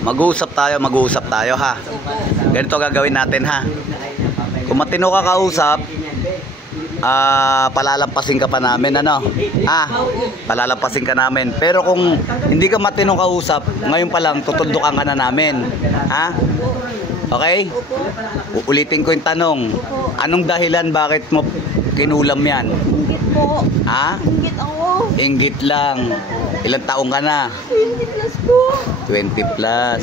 Mag-uusap tayo ha. Ganito gagawin natin ha. Kung matino ka kausap, palalampasin ka pa namin ano. Palalampasin ka namin. Pero kung hindi ka matino kausap, ngayon pa lang tutuldukan ka na namin. Ha? Okay? Uulitin ko yung tanong. Anong dahilan bakit mo kinulam yan? Inggit po. Ha? Inggit ako. Inggit lang. Ilang taong ka na? 20 plus po. 20 plus.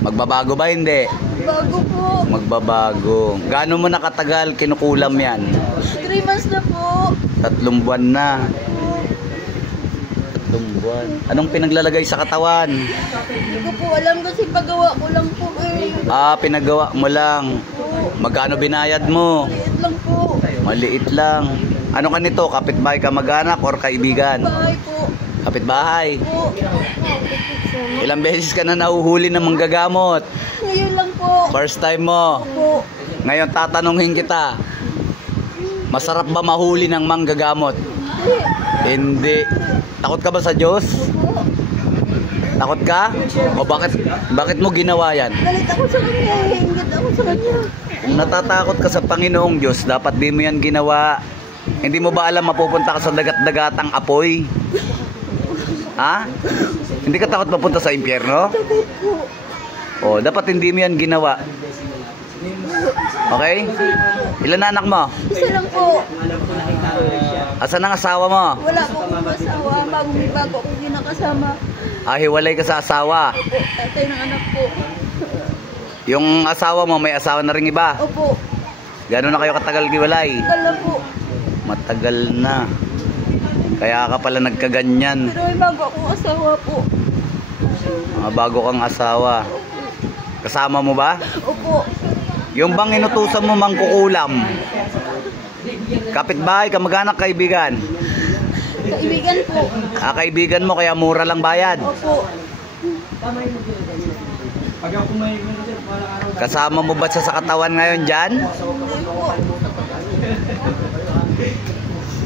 Magbabago ba hindi? Bago po. Magbabago. Gaano mo nakatagal kinukulam yan? 3 months na po. 3 buwan na. 3 buwan. Anong pinaglalagay sa katawan? Hindi ko po alam kasi pagawa ko lang po eh. Pinagawa mo lang. Magkano binayad mo? Liit lang po. Maliit lang. Ano ka nito? Kapitbahay ka mag-anak or kaibigan? Bahay po. Kapitbahay. Po. Ilang beses ka na nahuhuli ng manggagamot? Ngayon lang po. First time mo. Po. Ngayon tatanungin kita. Masarap ba mahuli ng manggagamot? Hindi. Takot ka ba sa Diyos? Po. Takot ka? O bakit mo ginawa yan? Galit ako sa kanya eh. Inggit ako sa kanya. Kung natatakot ka sa Panginoong Diyos, dapat di mo yan ginawa. Hindi mo ba alam mapupunta ka sa dagat-dagatang apoy? Ha? Hindi ka takot mapunta sa impyerno? Takot po. Dapat hindi mo yan ginawa. Okay? Ilan na anak mo? Isa lang po. Asan ang asawa mo? Wala po akong asawa. May bago akong ginakasama. Hiwalay ka sa asawa. Opo. Tatay ng anak po. Yung asawa mo, may asawa na rin iba. Opo. Gano'n na kayo katagal hiwalay? Tagal na po. Matagal na. Kaya ka pala nagkaganyan. Pero may bago akong asawa po. Bago kang asawa. Kasama mo ba? Opo. Yung bang inutusan mo mangkukulam? Kapitbahay, kamag-anak, kaibigan? Kaibigan po. Kaibigan mo, kaya mura lang bayad. Opo. Kasama mo ba siya sa katawan ngayon dyan? Hindi po.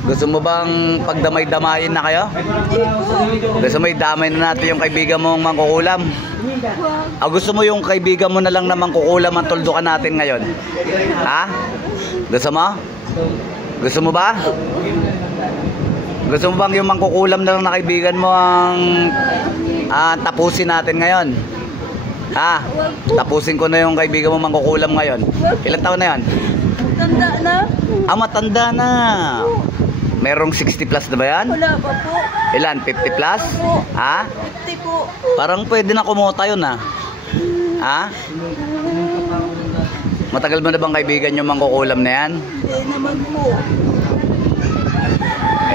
Gusto mo bang pagdamay-damayin na kayo? Hindi po. Gusto mo idamay na natin yung kaibigan mong mangkukulam? Gusto mo yung kaibigan mo na lang na mangkukulam ang tuldukan natin ngayon? Ha? Gusto mo? Gusto mo ba? Gusto mo bang yung mangkukulam na lang na kaibigan mo ang tapusin natin ngayon? Ha? Tapusin ko na yung kaibigan mo mangkukulam ngayon. Ilang taon na yan? Tanda na. Matanda na. Merong 60 plus na ba yan? Wala pa po. Ilan? 50 plus? Ha? 50 po. Parang pwede na kumota yun ha? Ha? Matagal mo na bang kaibigan yung mangkukulam na yan? Hindi naman po.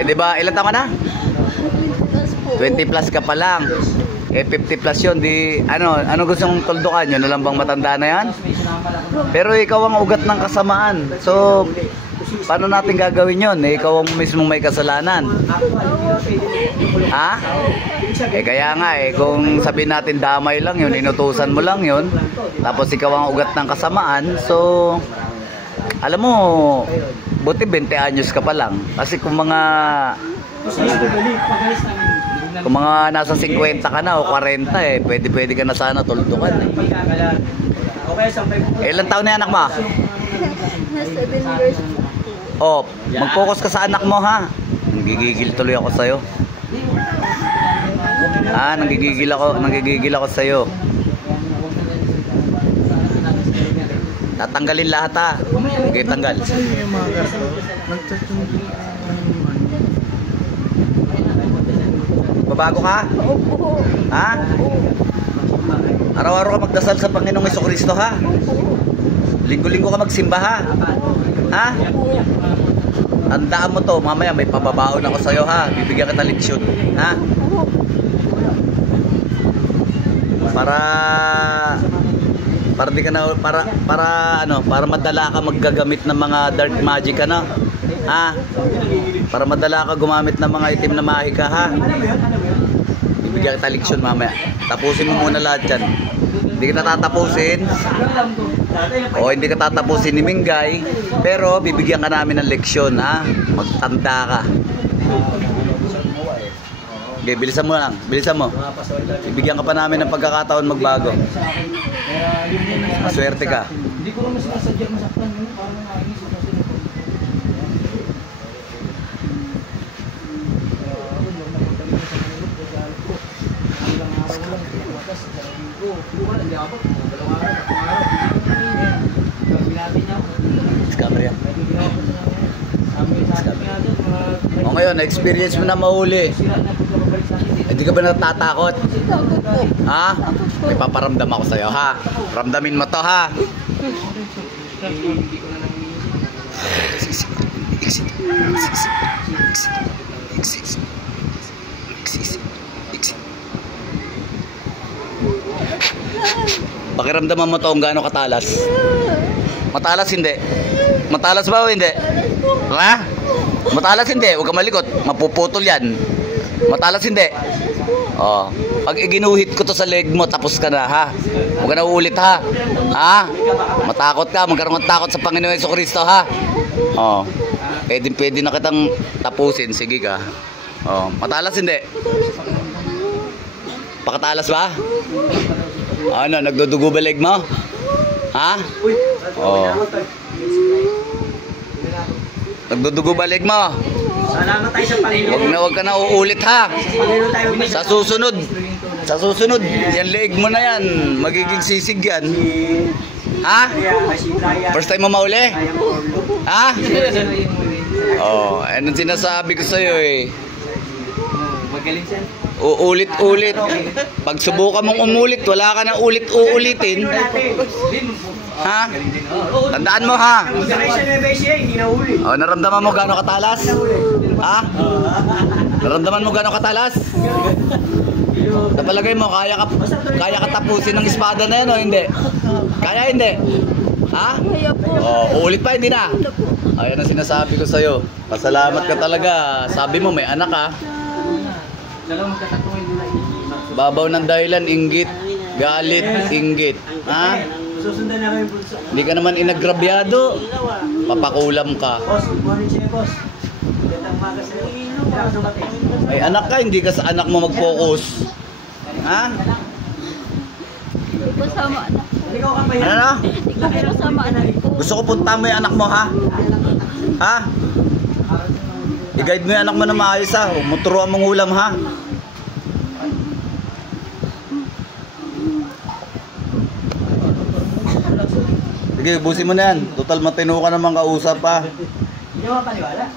Di ba, ilan taon ka na? 20 plus po. 20 plus ka pa lang. 50 plus yun, ano gusto mong tuldukan? Yun na lang bang matanda na yan? Pero ikaw ang ugat ng kasamaan. So, paano natin gagawin yun? Ikaw ang mismo may kasalanan. Ha? Kaya nga kung sabihin natin damay lang yun, inutusan mo lang yun, tapos ikaw ang ugat ng kasamaan, so, alam mo, buti 20 anyos ka pa lang. Kasi kung mga nasa 50 ka na o 40 pwede ka na sana tuldukan. Ilang taon na anak mo? Na 7 years. Mag-focus ka sa anak mo ha. Nagigigil tuloy ako sa'yo. Nagigigil ako sa'yo. Tatanggalin lahat ha. Okay, tanggal. Babago ka? Opo. Ha? Araw-araw ka magdasal sa Panginoong Jesucristo ha? Linggo-linggo ka magsimba ha? Ha? Tandaan mo to, mamaya may pababaon ako sa'yo ha. Bibigyan kita leksyon. Ha? Para di ka na para madala ka maggagamit ng mga dark magic ano? Ha? Para madala ka gumamit ng mga itim na mahika ha? Bibigyan kita leksyon mamaya. Tapusin mo muna lahat yan. Hindi kita tatapusin. Hindi ka tatapusin ni Mingay, pero bibigyan ka namin ng leksyon ha. Magtanda ka. Okay, bilisan mo lang. Bilisan mo. Ibigyan ka pa namin ng pagkakataon magbago. Maswerte ka. Hindi ko naman sinasadya masaktan yun. Parang nakainis ako sa sinipon. Camera yan. O ngayon, na-experience mo na mahuli. Hindi ka ba natatakot? Takot po. Ha? May paparamdam ako sa'yo, ha? Ramdamin mo to, ha? Pakiramdaman mo to kung gaano katalas. Matalas hindi. Matalas ba o hindi? Ha? Matalas hindi. Huwag ka malikot. Mapuputol yan. Matalas hindi. Oh. Pag iginuhit ko to sa leg mo, tapos ka na, ha? Huwag ka na uulit, ha? Ha? Matakot ka. Magkaroon ng takot sa Panginoon Jesucristo, ha? Oh. Pwede na kitang tapusin. Sige ka. Oh. Matalas hindi. Pakatalas ba? Ano? Nagdudugo ba leg mo? Ha? Oh. Nagdudugo ba leg mo? Salamat tayo sa Panginoon. Huwag ka na uulit, ha? Panginoon tayo. Sa susunod, yan leg mo na yan. Magiging sisig yan. Ha? First time mo mauli? Ha? Oh, anong sinasabi ko sa'yo eh. Magaling siya. Uulit-ulit. Pag subukan mong umulit, wala ka na ulit-uulitin. Ha? Tandaan mo, ha? Oh, naramdaman mo gaano katalas? Ha? Naramdaman mo gaano katalas? Napalagay mo, kaya ka tapusin ng espada na yan o hindi? Kaya hindi? Ha? Kaya po. Oh, uulit pa, hindi na? Ayan ang sinasabi ko sa'yo. Pasalamat ka talaga. Sabi mo, may anak ka. Babaw ng dahilan, inggit. Galit, inggit. Ha? Susundan na kami bunso. Hindi ka naman inagrabyado. Papakulam ka. Boss, good morning siya, boss. Gandang umaga sa'yo. May anak ka, hindi ka sa anak mo mag-focus. Ha? Hindi ko sama anak ko. Ikaw ka pa yan. Ano? Hindi ko sama anak ko. Gusto ko punta mo yung anak mo, ha? Ha? I-guide mo yung anak mo na maayos, ha? Huwag mo turuan mong ulam, ha? Sige, ubusin mo na yan. Total matino ka naman kausap, ha? Hindi mo paniwala.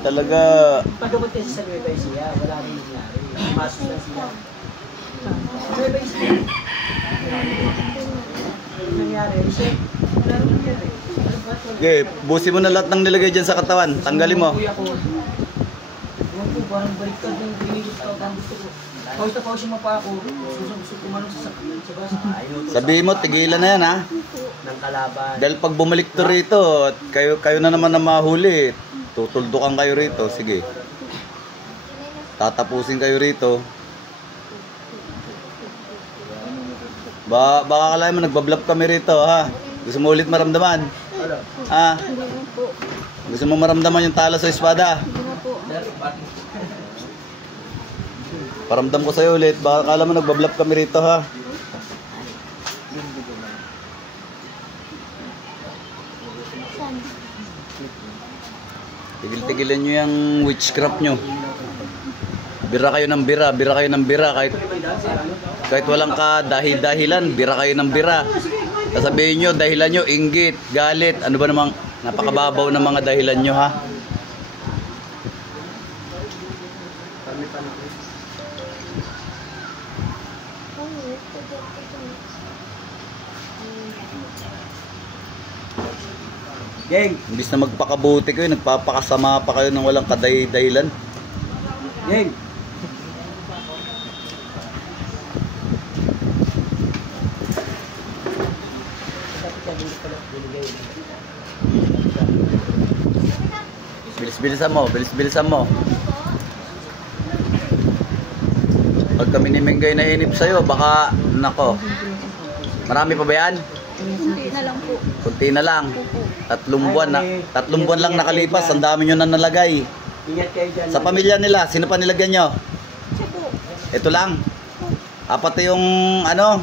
Talaga. Pagkabot kasi sa Nueva Ecija, wala rin nangyari. Masos lang siya. Nueva Ecija. Nangyari siya. Wala rin nangyari. Okay, ubusin mo na lahat ng nilagay dyan sa katawan. Tanggalin mo. Kuya ko. Ewan ko, parang baliktad yung pinilis ko. Parang gusto ko. Pawis na pawis yung mapa ako. Gusto ko manong sa bus. Sabihin mo, tigilan na yan, ha? Ng kalaban. Dahil pag bumalik to rito, at kayo na naman na mahuli, tutuldukan kayo rito. Sige. Tatapusin kayo rito. Baka kalahin mo, nagbablap kami rito, ha? Gusto mo ulit maramdaman? Ha? Hindi na po. Gusto mo maramdaman yung tala sa espada? Hindi na po. Paramdam ko sa'yo ulit. Baka kala mo nagbablap kami rito, ha? Tigil-tigilan nyo yung witchcraft nyo. Bira kayo ng bira, bira kayo ng bira. Kahit walang dahilan, bira kayo ng bira. Sasabihin nyo, dahilan nyo, inggit, galit. Ano ba namang napakababaw ng mga dahilan nyo, ha? Geng! Imbis na magpakabuti kayo, nagpapakasama pa kayo ng walang dahilan. Geng! Bilis-bilisan mo, bilis-bilisan mo. Pag kami ni Mengay na inip sa'yo, baka, nako. Marami pa ba yan? Hindi na lang po. Kunti na lang. Tatlong buwan lang nakalipas, ang dami nyo na nalagay. Ingat kayo dyan. Sa pamilya nila, sino pa nilagyan nyo? Siya po. Ito lang. Pati yung ano,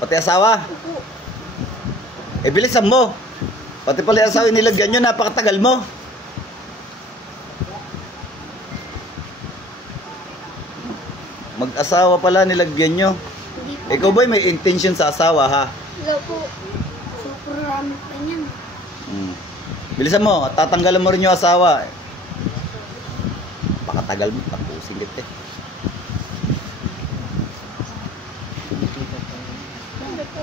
pati asawa. Opo. Bilisan mo. Pati pala yung asawa yung nilagyan nyo, napakatagal mo. Mag-asawa pala nilagyan nyo. Hindi po. Ikaw ba may intention sa asawa ha? Wala po. Super rami pa niyan. Bilisan mo, tatanggalan mo rin yung asawa. Pakatagal mo, tapusin kita eh. Ano po?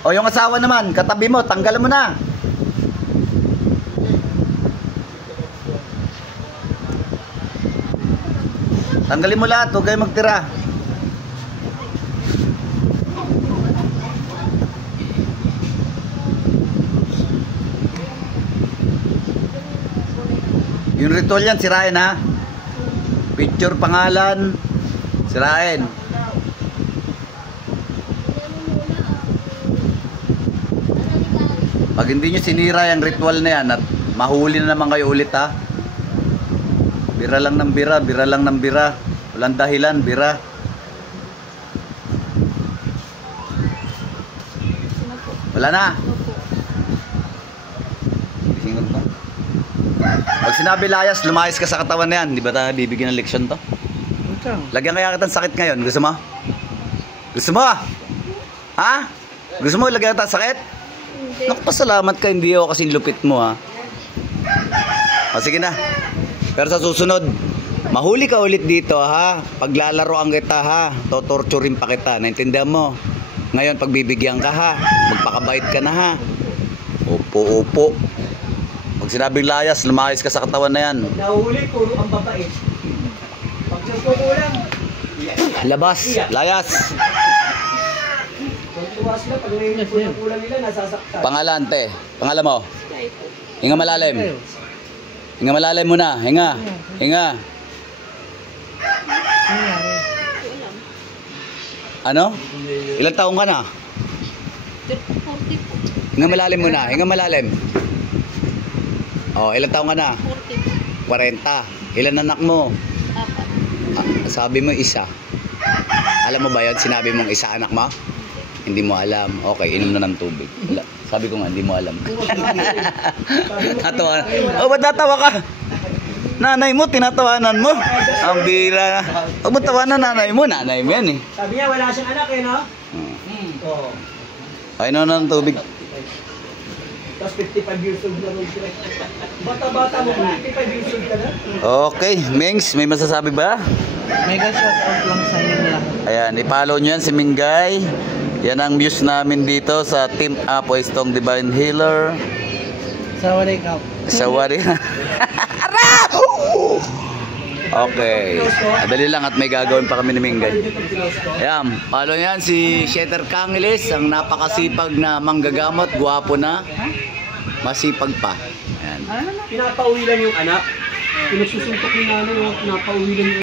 O yung asawa naman, katabi mo, tanggalan mo na. Tanggalin mo lahat, huwag kayo magtira. Yung ritual yan, sirain ha. Picture, pangalan, sirain. Pag hindi nyo sinira yung ritual na yan at mahuli na naman kayo ulit ha. Bira lang ng bira, bira lang ng bira. Walang dahilan, bira. Wala na. Singot mo. Pag sinabi layas, lumayas ka sa katawan na yan. Di ba tayo bibigyan ng leksyon to? Lagyan kaya kitang sakit ngayon. Gusto mo? Gusto mo? Ha? Gusto mo lagyan kitang sakit? Hindi. Naku, pasalamat ka. Hindi ako kasing lupit mo ha. O sige na. Pero sa susunod, mahuli ka ulit dito ha. Paglalaroan kita ha. Totorturin pa kita. Naintindihan mo? Ngayon pagbibigyan ka ha. Magpakabait ka na ha. Opo, opo. Pag sinabing layas, lumayas ka sa katawan na yan. Nahuli, puro ang babae. Pag kukulang, Labas, layas. kung tuwa sila, pag may kulang nila, nasasaktan. Pangalan te. Pangalan mo? Ay po. Hinga malalim. Hinga malalim muna. Hinga. Hinga. Ano? Ilang taong ka na? 40 po. Hinga malalim muna. Hinga malalim. Oh, ilang taong ka na? 40 po. 40. Ilan anak mo? Apat. Sabi mo isa. Alam mo ba yun? Sinabi mong isa anak mo? Hindi mo alam. Okay, inom na ng tubig. Sabi ko nga, hindi mo alam. Natawa. O, ba't natawa ka? Nanay mo, tinatawanan mo. Ang bira. O, ba't tawanan nanay mo? Nanay mo yan eh. Sabi niya, wala siyang anak eh, no? Oo. Ay, inom na ng tubig. Tapos 55 years old na rin siya. Bata-bata mo, 55 years old ka na? Okay, Mings, may masasabi ba? Mega shout out lang sa inyo lahat. Ayan, i-follow nyo yan si Mingay. Yan ang views namin dito sa Team Apoistong Divine Healer. Sawadee Cup. Sawari. Okay. Dali lang at may gagawin pa kami ni Mingay. Ayan, follow yan si Sheter Kangilis, ang napakasipag na manggagamot, gwapo na, masipag pa. Ayan. Pinapauwi lang yung anak. Pinagsusuntok ni nanay, pinapauwi lang yung